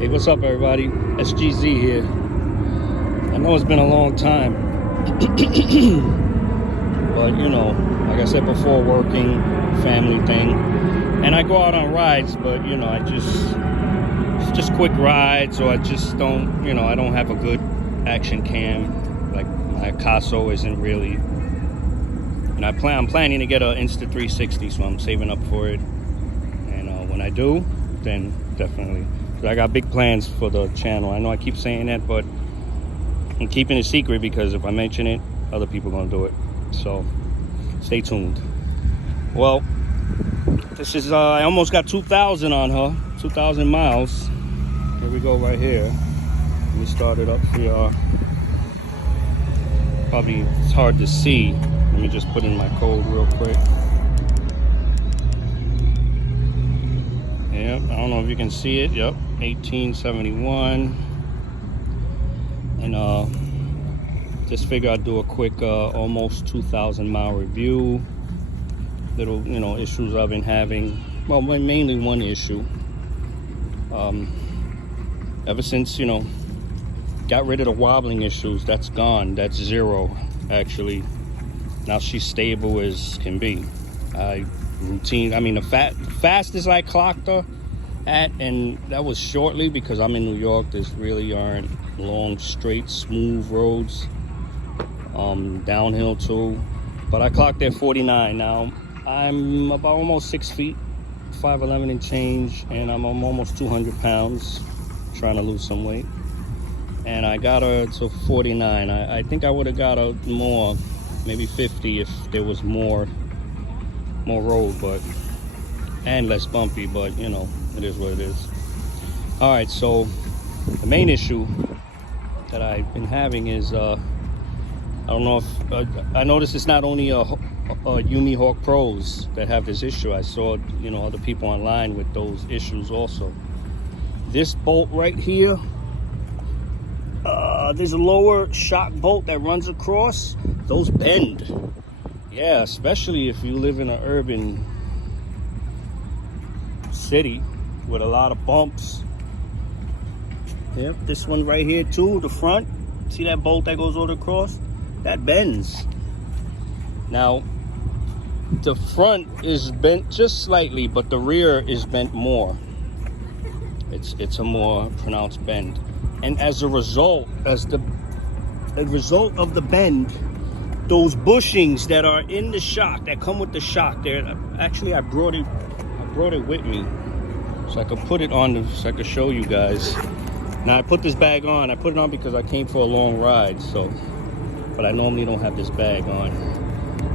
Hey, what's up, everybody? SGZ here. I know it's been a long time, but you know, like I said before, working, family thing, and I go out on rides, but you know, it's just quick rides, or I just don't, you know, I don't have a good action cam. Like my Casso isn't really, and I'm planning to get an Insta360, so I'm saving up for it, and when I do, then definitely. I got big plans for the channel. I know I keep saying that, but I'm keeping it secret because if I mention it, other people are gonna do it. So stay tuned. Well, this is I almost got 2,000 on her, 2,000 miles. Here we go, right here. Let me start it up for y'all. Probably it's hard to see. Let me just put in my code real quick. Yep, I don't know if you can see it. Yep, 1871. And just figure I'd do a quick almost 2,000 mile review. Little, you know, issues I've been having. Well, mainly one issue. Ever since, you know, got rid of the wobbling issues, that's gone. That's zero, actually. Now she's stable as can be. I mean, the fastest I clocked her at, and that was shortly because I'm in New York. There really aren't long, straight, smooth roads. Downhill too. But I clocked at 49. Now I'm about almost 6 feet, 5'11" and change, and I'm almost 200 pounds, trying to lose some weight. And I got her to 49. I think I would have got her more, maybe 50 if there was more road, but and less bumpy, but you know, it is what it is. All right, so the main issue that I've been having is I don't know if I noticed it's not only YUME Hawk Pros that have this issue. I saw, you know, other people online with those issues also. This bolt right here, there's a lower shock bolt that runs across. Those bend. Yeah, especially if you live in an urban city with a lot of bumps. Yep, this one right here too, the front. See that bolt that goes all across? That bends. Now, the front is bent just slightly, but the rear is bent more. It's a more pronounced bend. And as a result, as the result of the bend, those bushings that are in the shock, that come with the shock, there. Actually, I brought it with me, so I could put it on, so I could show you guys. Now I put this bag on. I put it on because I came for a long ride. So, but I normally don't have this bag on.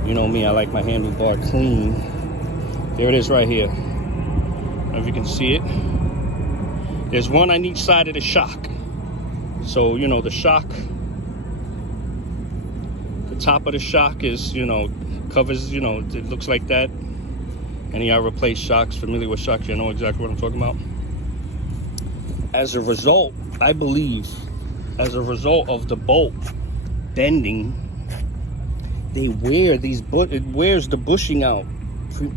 You know me, I like my handlebar clean. There it is, right here. I don't know if you can see it. There's one on each side of the shock. So you know the shock. Top of the shock is, you know, covers, you know, it looks like that. Any of y'all replace shocks, familiar with shocks, you know exactly what I'm talking about. As a result, I believe, as a result of the bolt bending, they wear these, it wears the bushing out,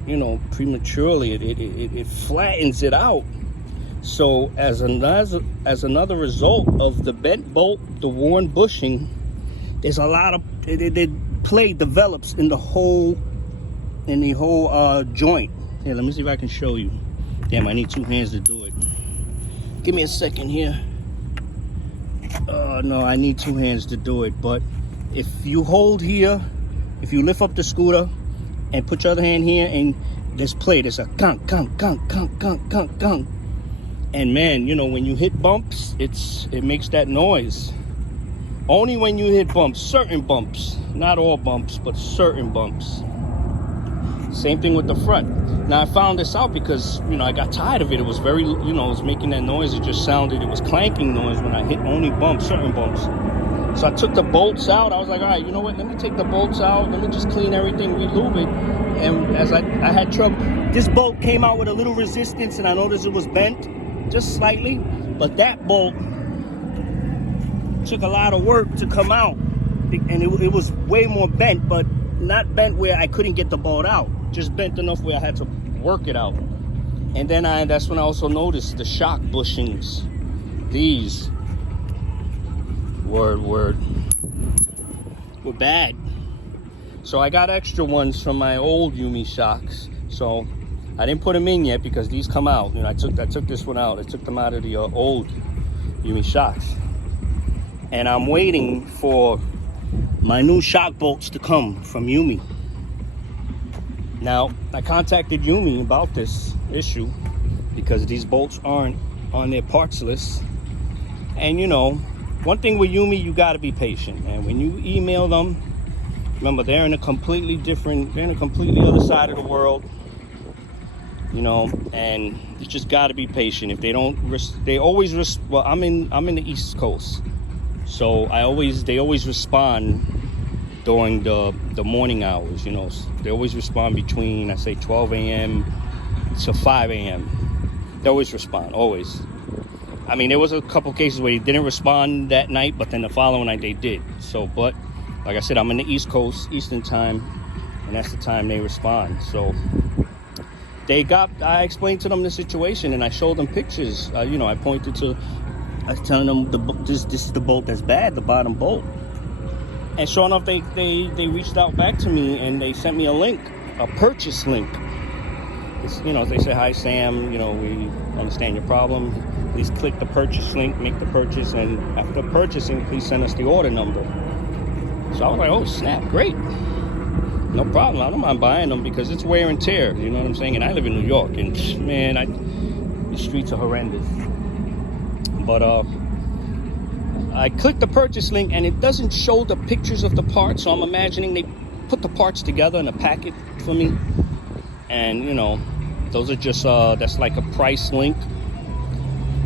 you know, prematurely. It flattens it out. So as another result of the bent bolt, the worn bushing, there's a lot of play develops in the whole joint. Here, let me see if I can show you. Damn, I need two hands to do it. Give me a second here. No, I need two hands to do it. But if you hold here, if you lift up the scooter and put your other hand here, and there's play, there's a gunk, gunk, gunk, gunk, gunk, gunk, gunk. And man, you know, when you hit bumps, it makes that noise. Only when you hit bumps, certain bumps, not all bumps, but certain bumps. Same thing with the front. Now I found this out because, you know, I got tired of it. It was very, you know, it was making that noise. It just sounded, it was clanking noise when I hit only bumps, certain bumps. So I took the bolts out. I was like, all right, you know what? Let me take the bolts out. Let me just clean everything, re-lube it. And as I had trouble, this bolt came out with a little resistance, and I noticed it was bent just slightly. But that bolt took a lot of work to come out, and it was way more bent, but not bent where I couldn't get the bolt out, just bent enough where I had to work it out. And then that's when I also noticed the shock bushings these were bad. So I got extra ones from my old YUME shocks. So I didn't put them in yet because these come out. I took this one out. I took them out of the old YUME shocks. And I'm waiting for my new shock bolts to come from YUME. Now, I contacted YUME about this issue because these bolts aren't on their parts list. And one thing with YUME, you gotta be patient. And when you email them, remember, they're in a completely other side of the world. And you just gotta be patient. If they don't, well, I'm in the East Coast. So they always respond during the morning hours, They always respond between, I say, 12 a.m. to 5 a.m. They always respond, always. I mean, there was a couple cases where they didn't respond that night, but then the following night they did. So, but like I said, I'm in the East Coast, Eastern time, and that's the time they respond. So I explained to them the situation, and I showed them pictures. I was telling them this is the bolt that's bad, the bottom bolt. And sure enough, they reached out back to me and they sent me a link, a purchase link. They say, "Hi Sam, we understand your problem. Please click the purchase link, make the purchase, and after purchasing, please send us the order number." So I was like, "Oh snap, great. No problem. I don't mind buying them because it's wear and tear, you know what I'm saying? And I live in New York, and man, the streets are horrendous." But I clicked the purchase link and it doesn't show the pictures of the parts, so I'm imagining they put the parts together in a packet for me. And those are just that's like a price link.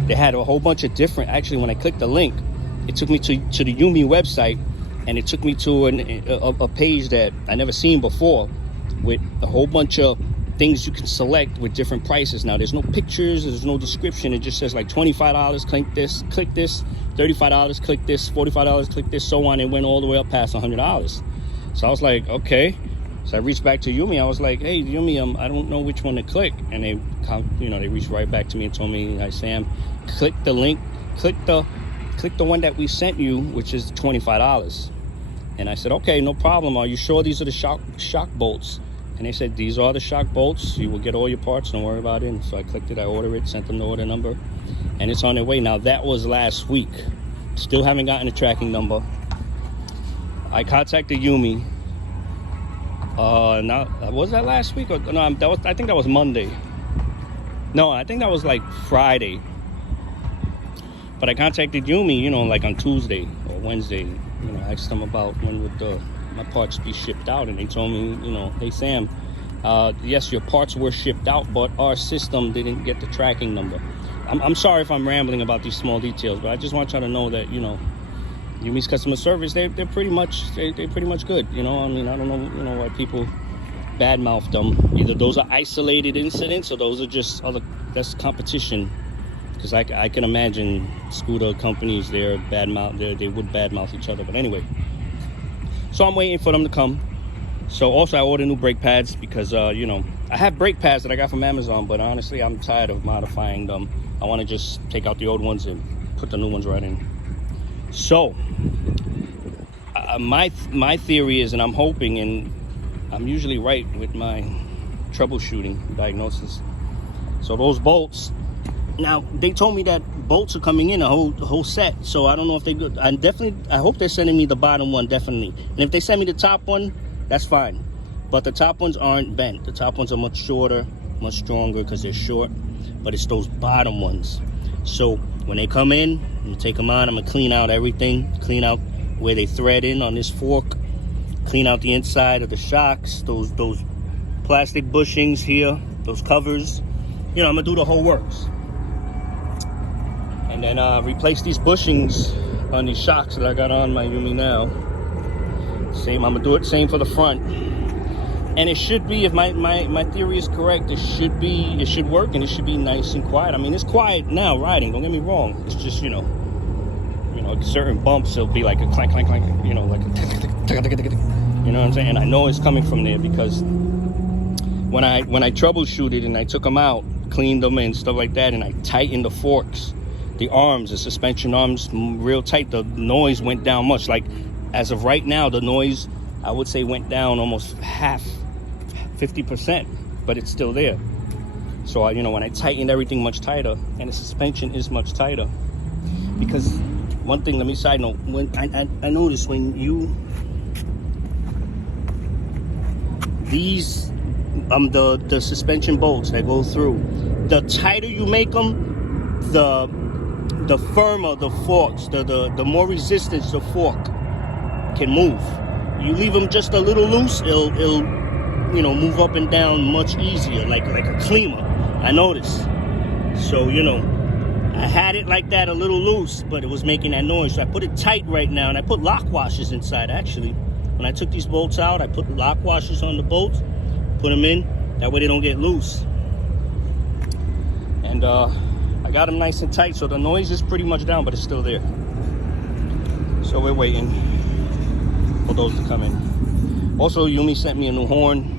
They had a whole bunch of different, actually when I clicked the link, it took me to the YUME website, and it took me to a page that I never seen before with a whole bunch of things you can select with different prices. Now there's no pictures, there's no description. It just says like $25, click this, $35, click this, $45, click this, so on. It went all the way up past $100. So I was like, okay. So I reached back to YUME. I was like, "Hey YUME, I don't know which one to click." And they reached right back to me and told me, "Hi Sam, click the link, click the one that we sent you, which is $25. And I said, "Okay, no problem. Are you sure these are the shock bolts?" And they said, "These are the shock bolts. You will get all your parts. Don't worry about it." So I clicked it. I ordered it. Sent them the order number, and it's on their way. Now that was last week. Still haven't gotten a tracking number. I contacted YUME. Now was that last week or no? I think that was Monday. No, I think that was like Friday. But I contacted YUME, like on Tuesday or Wednesday. I asked them about when would my parts be shipped out, and they told me, "Hey Sam, yes, your parts were shipped out, but our system didn't get the tracking number." I'm sorry if I'm rambling about these small details, but I just want y'all to know that YUME's customer service, they're pretty much good. I don't know why people badmouth them. Either those are isolated incidents or those are just that's competition. Because I can imagine scooter companies, they would badmouth each other. But anyway, so I'm waiting for them to come. So also I ordered new brake pads because I have brake pads that I got from Amazon, but honestly I'm tired of modifying them. I want to just take out the old ones and put the new ones right in. So my theory is, and I'm hoping, and I'm usually right with my troubleshooting diagnosis. So those bolts, now they told me that bolts are coming in a whole set. So I don't know if they good. I hope they're sending me the bottom one, definitely. And if they send me the top one, that's fine. But the top ones aren't bent. The top ones are much shorter, much stronger because they're short. But it's those bottom ones. So when they come in, I'm gonna take them out. I'm gonna clean out everything. Clean out where they thread in on this fork. Clean out the inside of the shocks. Those plastic bushings here. Those covers. I'm gonna do the whole works. And then replace these bushings on these shocks that I got on my YUME now. Same. I'm gonna do it same for the front. And it should be, if my theory is correct, it should work, and it should be nice and quiet. I mean, it's quiet now riding, don't get me wrong. It's just, certain bumps, it'll be like a clank, clank, clank, like a tick, tick, tick, tick, you know what I'm saying? And I know it's coming from there because when I troubleshooted and I took them out, cleaned them and stuff like that, and I tightened the forks, arms, the suspension arms, real tight. The noise went down much. Like, as of right now, the noise, I would say, went down almost half, 50%, but it's still there. So, you know, when I tightened everything much tighter, and the suspension is much tighter, because one thing, let me side note, when I noticed when you, these, the suspension bolts that go through, the tighter you make them, the firmer the forks, the more resistance the fork can move. You leave them just a little loose, it'll you know, move up and down much easier, like a cleaner. I noticed. So, you know, I had it like that, a little loose, but it was making that noise. So I put it tight right now, and I put lock washers inside, actually. When I took these bolts out, I put lock washers on the bolts, put them in, that way they don't get loose. And I got them nice and tight, so the noise is pretty much down, but it's still there. So we're waiting for those to come in. Also, YUME sent me a new horn.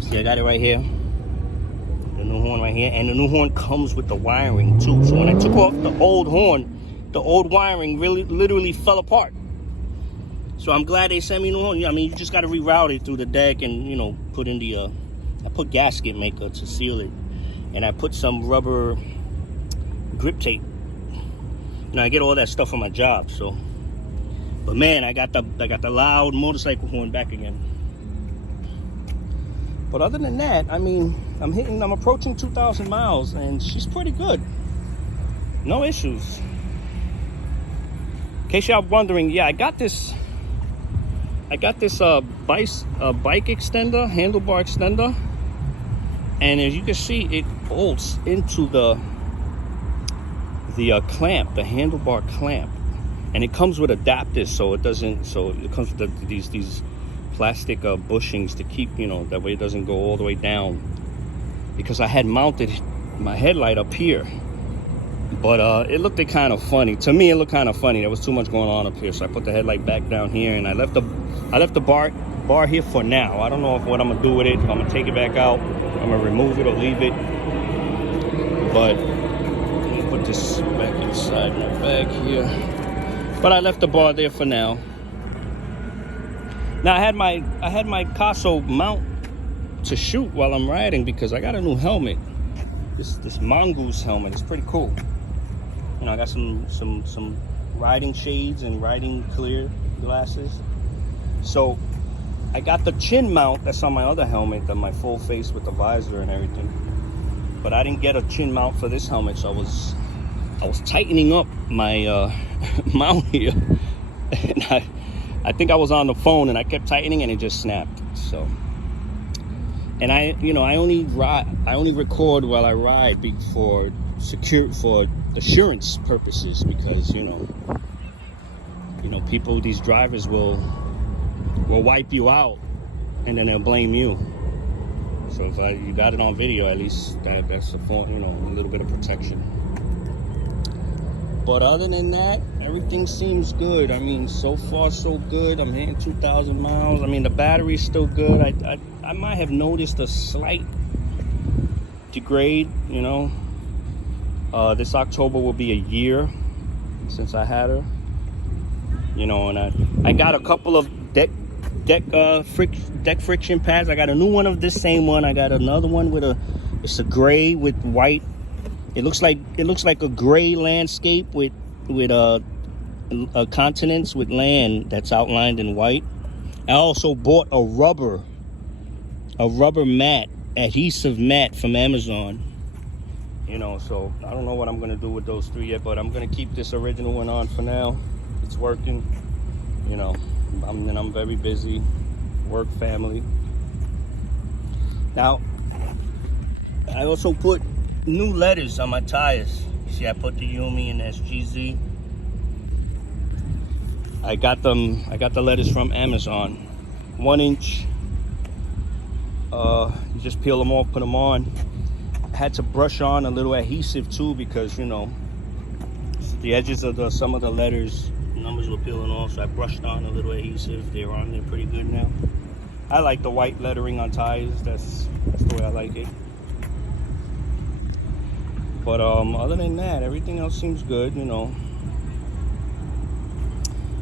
See, I got it right here. The new horn right here. And the new horn comes with the wiring too. So when I took off the old horn, the old wiring literally fell apart. So I'm glad they sent me a new horn. Yeah, I mean, you just got to reroute it through the deck and, you know, put in the, I put gasket maker to seal it. And I put some rubber grip tape. You know, I get all that stuff on my job, so. But man, I got the loud motorcycle horn back again. But other than that, I mean, I'm approaching 2,000 miles, and she's pretty good. No issues. In case y'all wondering, yeah, I got this bike extender, handlebar extender, and as you can see, it bolts into the clamp, the handlebar clamp. And it comes with adapters, so it doesn't. So it comes with these plastic bushings to keep, you know, that way it doesn't go all the way down. Because I had mounted my headlight up here, but it looked kind of funny. To me, it looked kind of funny. There was too much going on up here, so I put the headlight back down here, and I left the bar here for now. I don't know what I'm gonna do with it. If I'm gonna take it back out, I'm gonna remove it or leave it. But let me put this back inside my bag here. But I left the bar there for now. Now I had my Casso mount to shoot while I'm riding because I got a new helmet. This Mongoose helmet is pretty cool. You know, I got some riding shades and riding clear glasses. So I got the chin mount that's on my other helmet, that my full face with the visor and everything. But I didn't get a chin mount for this helmet, so I was tightening up my mount here, and I think I was on the phone and I kept tightening and it just snapped. So, and I only record while I ride for assurance purposes, because you know people, these drivers will wipe you out and then they'll blame you. So if you got it on video, at least that's a form, you know, a little bit of protection. But other than that, everything seems good. I mean, so far so good. I'm hitting 2,000 miles. I mean, the battery's still good. I might have noticed a slight degrade, you know. This October will be a year since I had her. You know, and I got a couple of deck friction pads. I got a new one of this same one. I got another one with it's a gray with white. It looks like a gray landscape with continents with land that's outlined in white. I also bought a rubber mat, adhesive mat from Amazon. You know, so I don't know what I'm gonna do with those three yet, but I'm gonna keep this original one on for now. It's working. You know, I'm very busy, work, family. Now, I also put new letters on my tires. You see, I put the YUME and SGZ. I got the letters from Amazon. 1 inch. You just peel them off, put them on. I had to brush on a little adhesive too, because you know the edges of some of the letters, numbers were peeling off, so I brushed on a little adhesive. They're on there pretty good now. I like the white lettering on tires. That's the way I like it. But other than that, everything else seems good, you know.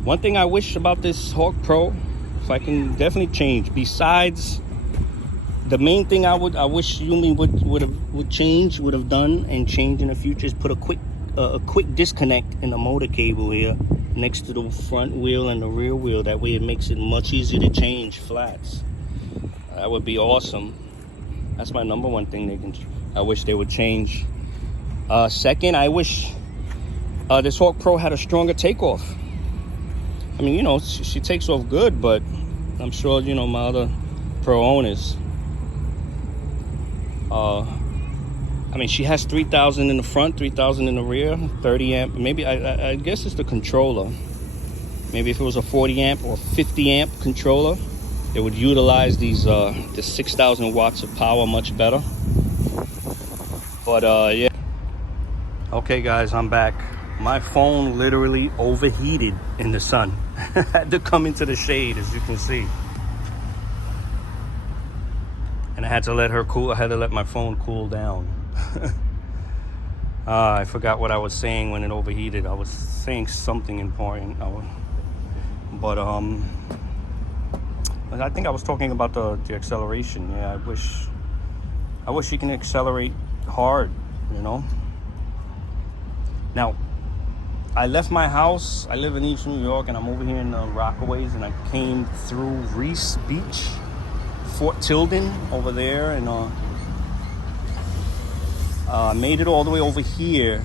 One thing I wish about this Hawk Pro, if I can definitely change, besides the main thing I wish YUME would have done and change in the future is put a quick disconnect in the motor cable here next to the front wheel and the rear wheel. That way it makes it much easier to change flats. That would be awesome. That's my number one thing I wish they would change. Second, I wish this Hawk Pro had a stronger takeoff. I mean, you know, she takes off good, but I'm sure, you know, my other Pro owners, I mean, she has 3,000 in the front, 3,000 in the rear, 30 amp. Maybe, I guess it's the controller. Maybe if it was a 40 amp or 50 amp controller, it would utilize these the 6,000 watts of power much better. But yeah. Okay guys, I'm back. My phone literally overheated in the sun. I had to come into the shade, as you can see. And I had to let her cool. I had to let my phone cool down. I forgot what I was saying when it overheated. I was saying something important. But I think I was talking about the acceleration. Yeah, I wish you can accelerate hard, you know. Now, I left my house. I live in East New York, and I'm over here in the Rockaways, and I came through Reese Beach, Fort Tilden over there, and made it all the way over here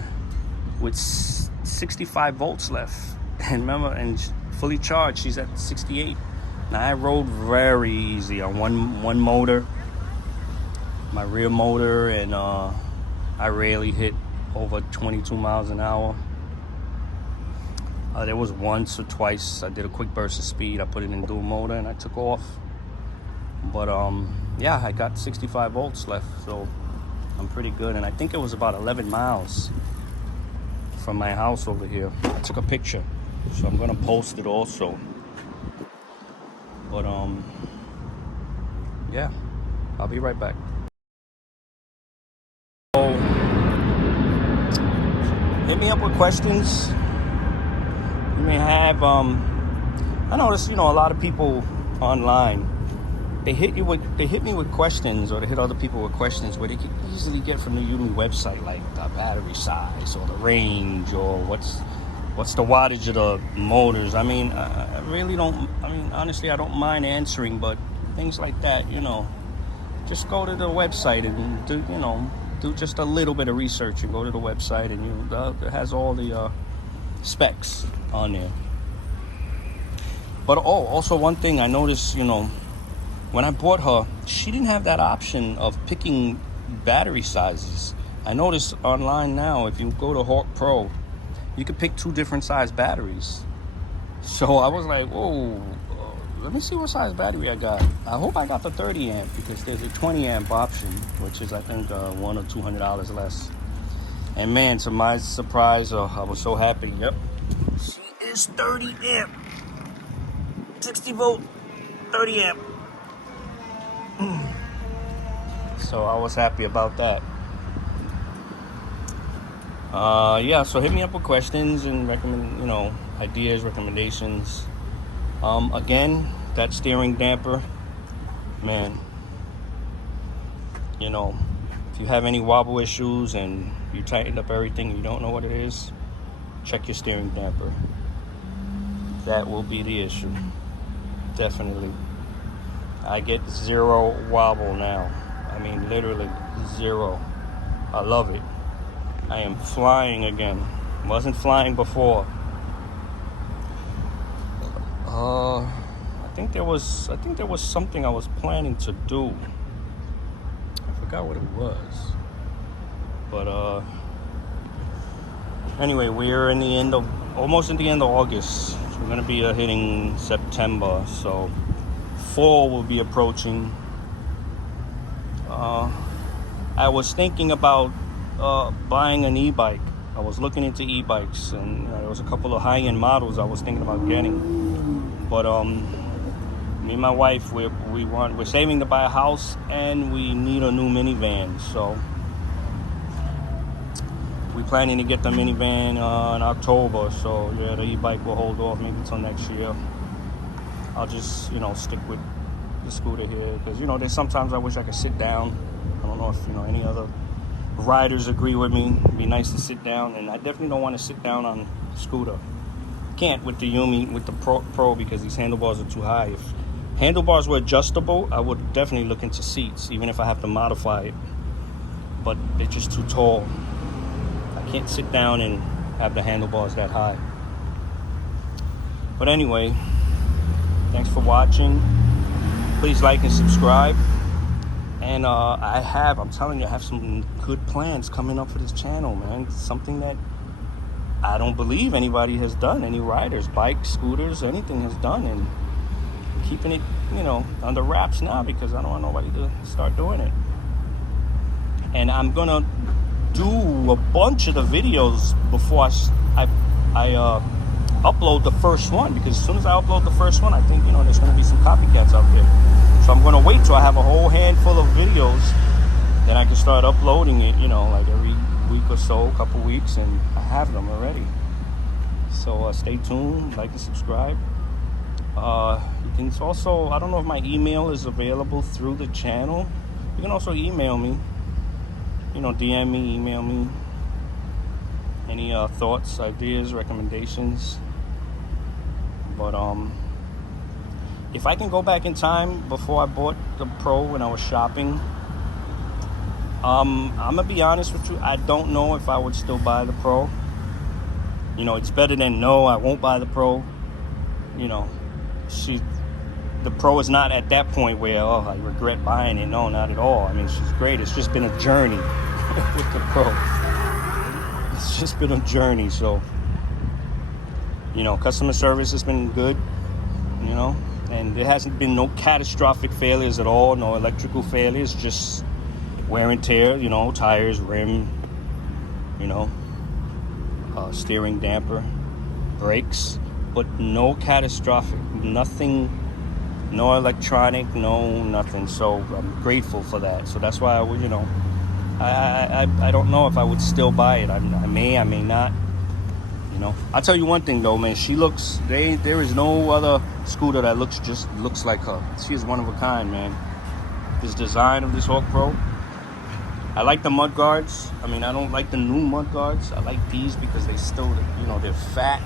with 65 volts left. And remember, and fully charged, she's at 68. Now I rode very easy on one motor, my rear motor, and I rarely hit over 22 miles an hour. There was once or twice I did a quick burst of speed. I put it in dual motor and I took off. But yeah, I got 65 volts left, so I'm pretty good. And I think it was about 11 miles from my house over here. I took a picture, so I'm gonna post it also. But yeah, I'll be right back. So, hit me up with questions you may have. I noticed, you know, a lot of people online, they hit me with questions, or they hit other people with questions where they can easily get from the YUME website, like the battery size or the range, or what's the wattage of the motors. I mean, I really don't, I mean, honestly, I don't mind answering, but things like that, you know, just go to the website and do, you know, do just a little bit of research and go to the website, and it has all the specs on there. But also one thing I noticed, you know, when I bought her, she didn't have that option of picking battery sizes. I noticed online now, if you go to Hawk Pro, you can pick 2 different size batteries. So I was like, whoa, let me see what size battery I got. I hope I got the 30 amp, because there's a 20 amp option, which is, I think, $100 or $200 less. And man, to my surprise, I was so happy. Yep, she is 30 amp, 60 volt, 30 amp. So I was happy about that. Yeah, so hit me up with questions and ideas, recommendations. Again, that steering damper, man, you know, if you have any wobble issues and you tightened up everything and you don't know what it is, check your steering damper. That will be the issue, definitely. I get 0 wobble now. I mean, literally 0. I love it. I am flying again. Wasn't flying before. I think there was something I was planning to do. I forgot what it was. But anyway, we're almost in the end of August. So we're gonna be hitting September, so fall will be approaching. I was thinking about buying an e-bike. I was looking into e-bikes, and there was a couple of high-end models I was thinking about getting. But me and my wife, we're saving to buy a house, and we need a new minivan. So planning to get the minivan in October, so yeah, the e-bike will hold off maybe till next year. I'll just, you know, stick with the scooter here, because, you know, there's sometimes I wish I could sit down. I don't know if, you know, any other riders agree with me. It'd be nice to sit down, and I definitely don't want to sit down on the scooter. Can't with the YUME, with the Pro, because these handlebars are too high. If handlebars were adjustable, I would definitely look into seats, even if I have to modify it. But they're just too tall. I can't sit down and have the handlebars that high. But anyway, thanks for watching. Please like and subscribe. And I'm telling you, I have some good plans coming up for this channel, man. Something that I don't believe anybody has done, any riders, bikes, scooters, anything has done. And I'm keeping it, you know, under wraps now, because I don't want nobody to start doing it. And I'm gonna do a bunch of the videos before I upload the first one, because as soon as I upload the first one, I think, you know, there's gonna be some copycats out there. So I'm gonna wait till I have a whole handful of videos, then I can start uploading it, you know, like every week or so, couple weeks, and I have them already. So stay tuned, like and subscribe. You can also, I don't know if my email is available through the channel. You can also email me, you know, DM me, email me, any thoughts, ideas, recommendations. But if I can go back in time before I bought the Pro, when I was shopping, I'm gonna be honest with you, I don't know if I would still buy the Pro. You know, it's better than no, I won't buy the Pro. You know, the Pro is not at that point where, oh, I regret buying it. No, not at all. I mean, she's great. It's just been a journey with the Pro. It's just been a journey. So, you know, customer service has been good, you know, and there hasn't been no catastrophic failures at all, no electrical failures, just wear and tear, you know, tires, rim, you know, steering damper, brakes, but no catastrophic, nothing, no electronic, no nothing. So I'm grateful for that. So that's why I would, you know, I don't know if I would still buy it. I may not. You know, I'll tell you one thing though, man. She looks. There is no other scooter that looks like her. She is one of a kind, man. This design of this Hawk Pro. I like the mud guards. I mean, I don't like the new mud guards. I like these because they still, you know, they're fat.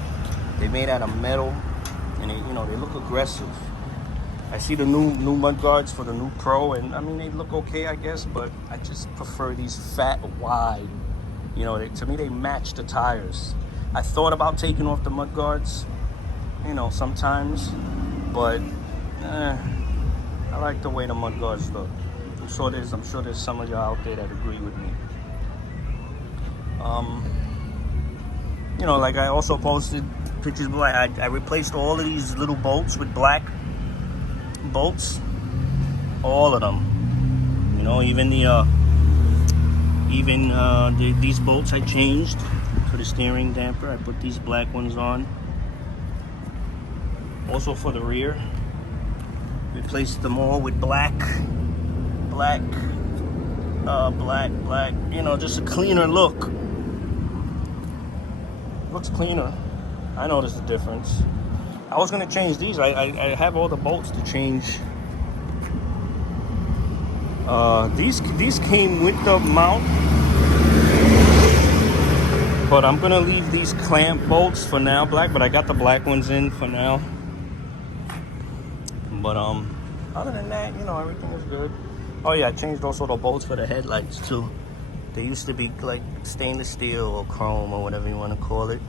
They're made out of metal, and they, you know, they look aggressive. I see the new mud guards for the new Pro, and I mean, they look okay, I guess, but I just prefer these fat, wide. You know, to me, they match the tires. I thought about taking off the mud guards, you know, sometimes, but I like the way the mud guards look. I'm sure there's some of y'all out there that agree with me. You know, like I also posted pictures, I replaced all of these little bolts with black bolts, all of them. You know, even these bolts I changed for the steering damper. I put these black ones on. Also for the rear, replaced them all with black. You know, just a cleaner look. Looks cleaner. I noticed the difference. I was gonna change these. I have all the bolts to change. These came with the mount, but I'm gonna leave these clamp bolts for now black. But I got the black ones in for now. But other than that, you know, everything is good. Oh yeah, I changed also the bolts for the headlights too. They used to be like stainless steel or chrome or whatever you want to call it.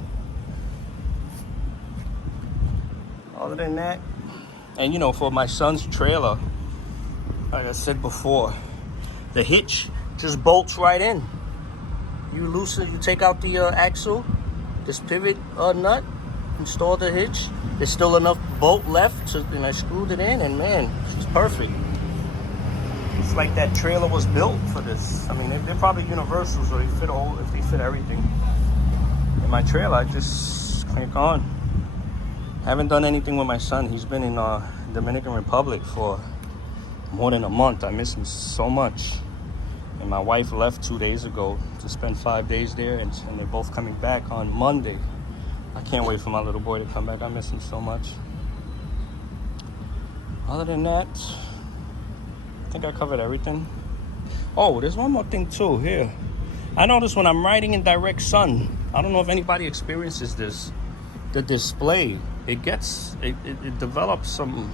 Other than that, and you know, for my son's trailer, like I said before, the hitch just bolts right in. You loosen, you take out the axle, this pivot nut, install the hitch. There's still enough bolt left, and I screwed it in, and man, it's perfect. It's like that trailer was built for this. I mean, they're probably universal, so they fit all, if they fit everything. In my trailer, I just crank on. Haven't done anything with my son. He's been in Dominican Republic for more than a month. I miss him so much. And my wife left 2 days ago to spend 5 days there, and they're both coming back on Monday. I can't wait for my little boy to come back. I miss him so much. Other than that, I think I covered everything. Oh, there's one more thing too here. I noticed when I'm riding in direct sun, I don't know if anybody experiences this, the display, it develops some,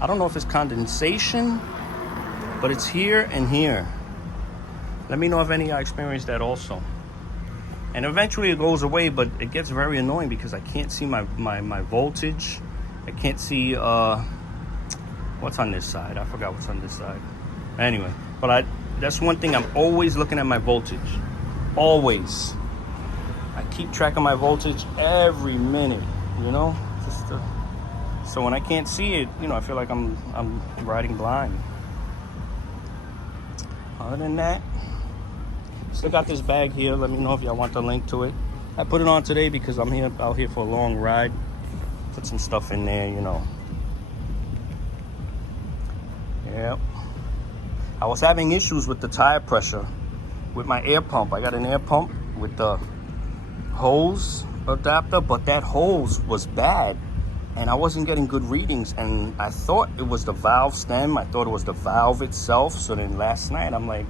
I don't know if it's condensation, but it's here and here. Let me know if any of you experienced that also. And eventually it goes away, but it gets very annoying because I can't see my voltage. I can't see what's on this side. I forgot what's on this side. Anyway, but that's one thing, I'm always looking at my voltage. Always. I keep track of my voltage every minute, you know? So when I can't see it, you know, I feel like I'm riding blind. Other than that, still got this bag here. Let me know if y'all want the link to it. I put it on today because I'm out here for a long ride. Put some stuff in there, you know. Yep. I was having issues with the tire pressure with my air pump. I got an air pump with the hose adapter, but that hose was bad and I wasn't getting good readings, and I thought it was the valve stem. I thought it was the valve itself. So then last night I'm like,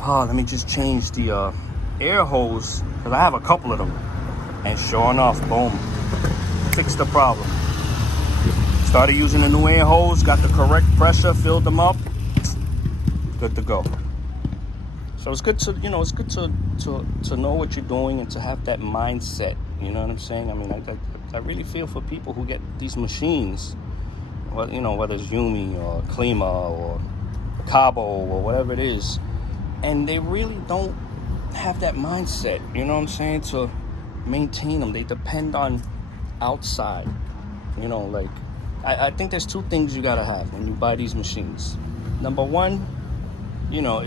oh, let me just change the air hose, because I have a couple of them, and sure enough, boom, fixed the problem. Started using the new air hose, got the correct pressure, filled them up, good to go. So it's good to, you know, it's good to know what you're doing and to have that mindset. You know what I'm saying? I mean, I really feel for people who get these machines, well, you know, whether it's YUME or Klima or Cabo or whatever it is, and they really don't have that mindset, you know what I'm saying, to maintain them. They depend on outside, you know, like, I think there's two things you gotta have when you buy these machines. Number one, you know,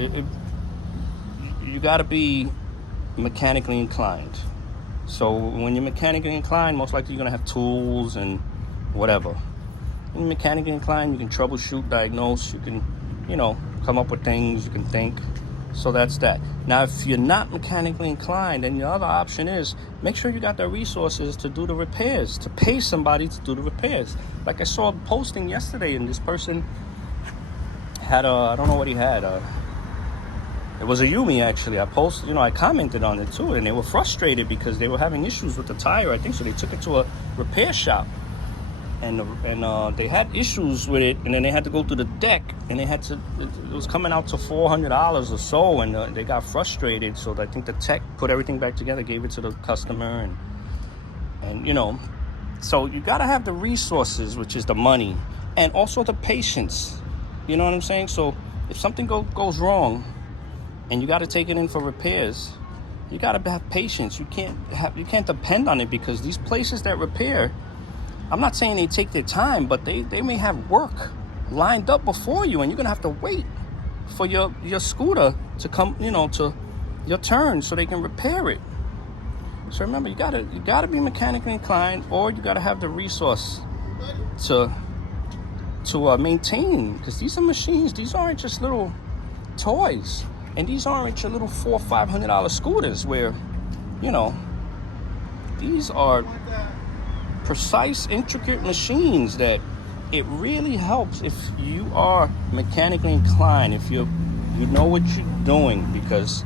you gotta be mechanically inclined. So when you're mechanically inclined, most likely you're gonna have tools and whatever. When you're mechanically inclined, you can troubleshoot, diagnose, you can, you know, come up with things, you can think. So that's that. Now, if you're not mechanically inclined, then your other option is make sure you got the resources to do the repairs, to pay somebody to do the repairs. Like I saw a posting yesterday, and this person had I don't know what he had. It was a YUME, actually. I commented on it too, and they were frustrated because they were having issues with the tire, I think, so they took it to a repair shop. And they had issues with it, and then they had to go through the deck, and it was coming out to $400 or so, and they got frustrated. So I think the tech put everything back together, gave it to the customer, and you know, so you gotta have the resources, which is the money, and also the patience. You know what I'm saying? So if something goes wrong, and you gotta take it in for repairs, you gotta have patience. You can't depend on it, because these places that repair, I'm not saying they take their time, but they may have work lined up before you, and you're gonna have to wait for your scooter to come, you know, to your turn so they can repair it. So remember, you gotta be mechanically inclined, or you gotta have the resource to maintain, because these are machines. These aren't just little toys, and these aren't your little $400 or $500 scooters where, you know, these are precise, intricate machines that it really helps if you are mechanically inclined, if you know what you're doing. Because,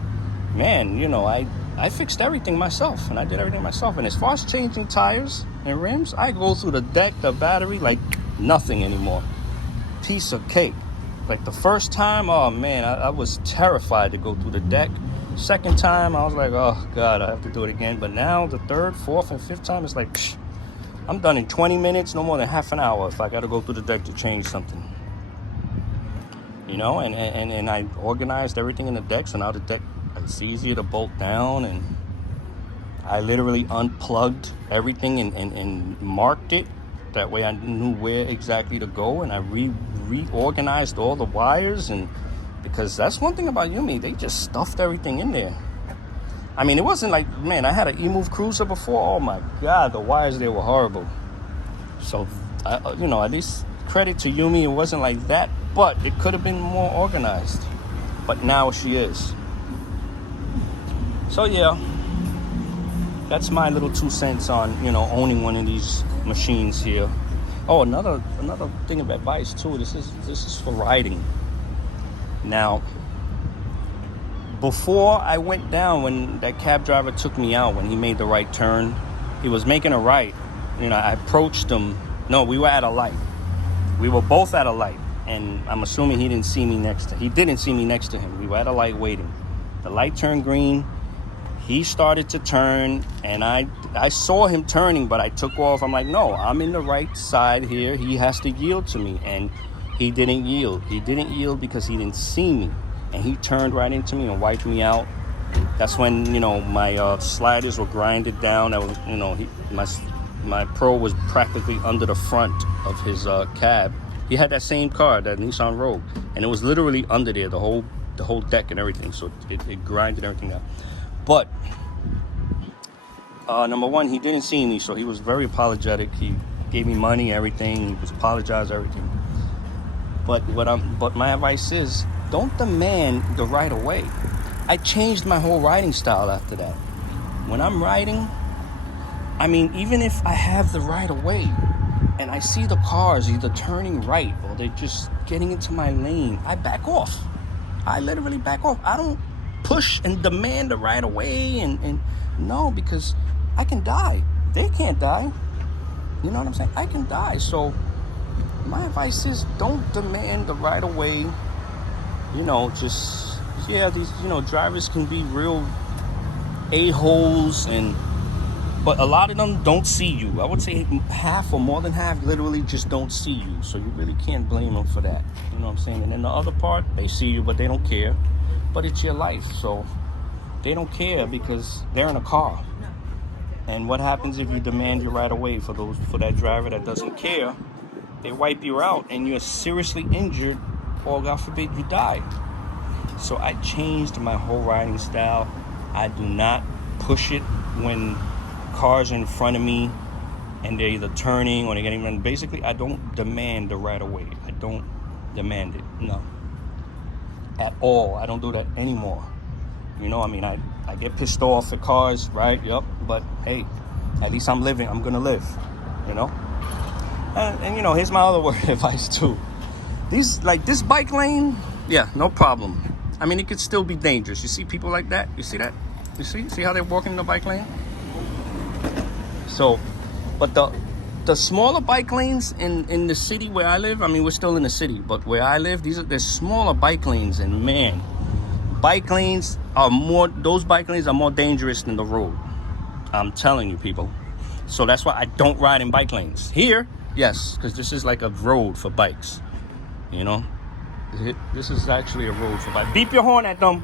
man, you know, I fixed everything myself, and I did everything myself. And as far as changing tires and rims, I go through the deck, the battery, like nothing anymore. Piece of cake. Like the first time, oh man, I was terrified to go through the deck. Second time, I was like, oh God, I have to do it again. But now the third, fourth, and fifth time, it's like, psh, I'm done in 20 minutes, no more than half an hour if I got to go through the deck to change something. You know, and I organized everything in the deck, so now the deck, it's easier to bolt down, and I literally unplugged everything and marked it. That way I knew where exactly to go, and I reorganized all the wires, and because that's one thing about YUME, they just stuffed everything in there. I mean, it wasn't like, man, I had an E-Move Cruiser before. Oh my God, the wires there were horrible. So, you know, at least credit to YUME, it wasn't like that, but it could have been more organized. But now she is. So yeah, that's my little 2 cents on, you know, owning one of these machines here. Oh, another thing of advice too. This is for riding. Now, before I went down, when that cab driver took me out, when he made the right turn, he was making a right. You know, I approached him. No, we were at a light. We were both at a light, and I'm assuming he didn't see me next to him. We were at a light waiting. The light turned green. He started to turn, and I saw him turning, but I took off. I'm like, no, I'm in the right side here. He has to yield to me, and he didn't yield. He didn't yield because he didn't see me, and he turned right into me and wiped me out. That's when, you know, my sliders were grinded down. I was, you know, my Pro was practically under the front of his cab. He had that same car, that Nissan Rogue, and it was literally under there, the whole deck and everything. So it grinded everything out. But number one, he didn't see me, so he was very apologetic. He gave me money, everything. He was apologized, everything. But my advice is, don't demand the right of way. I changed my whole riding style after that. When I'm riding, I mean, even if I have the right of way and I see the cars either turning right or they're just getting into my lane, I back off. I literally back off. I don't push and demand the right of way and no, because I can die. They can't die. You know what I'm saying? I can die. So my advice is, don't demand the right of way. You know, just, yeah, these, you know, drivers can be real a-holes, but a lot of them don't see you. I would say half or more than half literally just don't see you. So you really can't blame them for that. You know what I'm saying? And then the other part, they see you, but they don't care. But it's your life, so they don't care because they're in a car. And what happens if you demand your right away for that driver that doesn't care? They wipe you out and you're seriously injured, or God forbid you die. So I changed my whole riding style. I do not push it when cars are in front of me and they're either turning or they're getting run. Basically, I don't demand the right of way. I don't demand it, no. At all. I don't do that anymore. You know, I mean, I get pissed off at cars, right? Yep. But hey, at least I'm living. I'm gonna live, you know. And you know, here's my other word of advice too. These, like this bike lane, yeah, no problem. I mean, it could still be dangerous. You see people like that? You see that? You see how they're walking in the bike lane? So, but the smaller bike lanes in the city where I live, I mean, we're still in the city, but where I live, there's smaller bike lanes, and man, those bike lanes are more dangerous than the road. I'm telling you, people. So that's why I don't ride in bike lanes. Here, yes, because this is like a road for bikes, you know? This is actually a road for bikes. Beep your horn at them.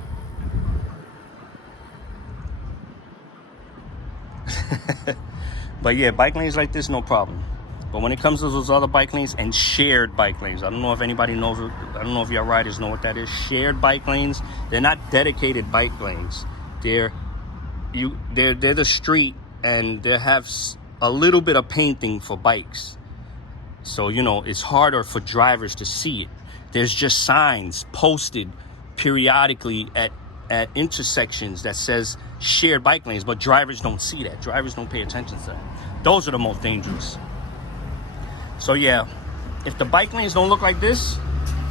But yeah, bike lanes like this, no problem. But when it comes to those other bike lanes and shared bike lanes, I don't know if anybody knows, I don't know if your riders know what that is. Shared bike lanes, they're not dedicated bike lanes. They're the street, and they have a little bit of painting for bikes. So, you know, it's harder for drivers to see it. There's just signs posted periodically at intersections that says shared bike lanes, but drivers don't see that. Drivers don't pay attention to that. Those are the most dangerous. So yeah, if the bike lanes don't look like this,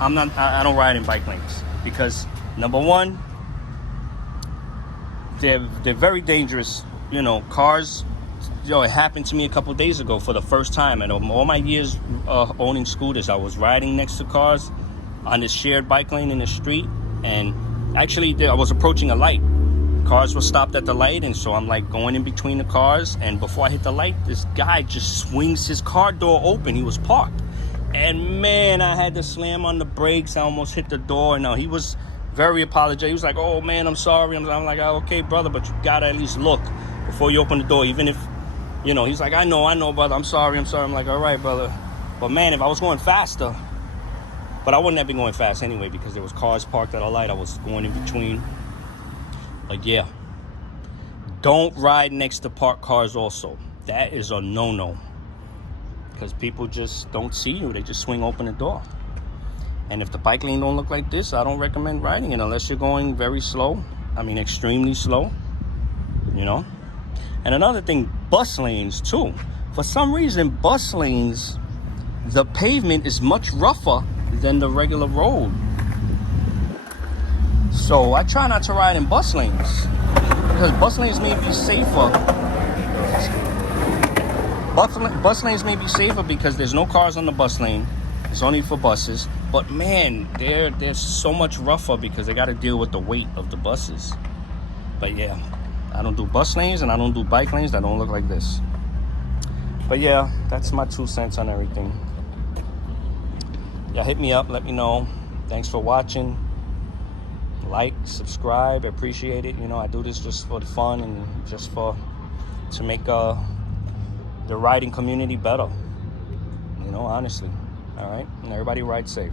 I don't ride in bike lanes, because number one, they're very dangerous. You know, cars, it happened to me a couple days ago for the first time. And all my years owning scooters, I was riding next to cars on this shared bike lane in the street, and actually I was approaching a light. Cars were stopped at the light, and so I'm like going in between the cars, and before I hit the light, this guy just swings his car door open. He was parked, and man, I had to slam on the brakes. I almost hit the door. And he was very apologetic. He was like, "Oh man, I'm sorry." I'm like, "Oh, okay, brother, but you gotta at least look before you open the door, even if, you know." He's like, I know, brother, I'm sorry. I'm like, all right, brother. But man, if I was going faster, but I wouldn't have been going fast anyway, because there was cars parked at a light. I was going in between. But yeah, don't ride next to parked cars also. That is a no-no, because people just don't see you. They just swing open the door. And if the bike lane don't look like this, I don't recommend riding it unless you're going very slow. I mean, extremely slow. you know. And another thing, bus lanes too. For some reason, bus lanes, the pavement is much rougher than the regular road. So I try not to ride in bus lanes because bus lanes may be safer. Bus lanes may be safer because there's no cars on the bus lane. It's only for buses. But man, they're so much rougher because they got to deal with the weight of the buses. But yeah, I don't do bus lanes and I don't do bike lanes that don't look like this. But yeah, that's my 2 cents on everything. Yeah, hit me up, let me know. Thanks for watching. Like, subscribe, appreciate it. You know, I do this just for the fun and just to make the riding community better. You know, honestly. All right, and everybody ride safe.